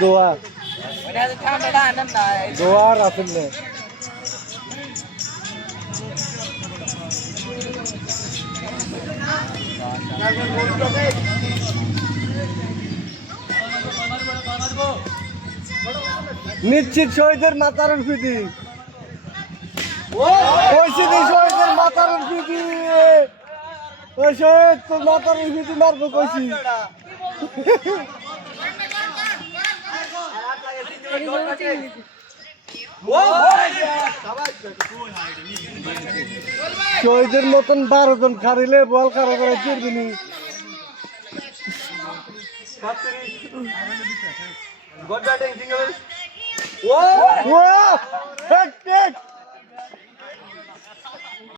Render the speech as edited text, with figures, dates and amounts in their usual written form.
দোয়া দোয়ার আসল নিশ্চিত শহীদের মাতার ফিটি শহীদের মাতার ফিটি ওই শহীদ তোর মাতার ফিটি মারবো কইছি শহীদের মতন 12 জন খারিলে বল কারো করে চিরবিনি Good batting, singles. Whoa! Whoa! Hit!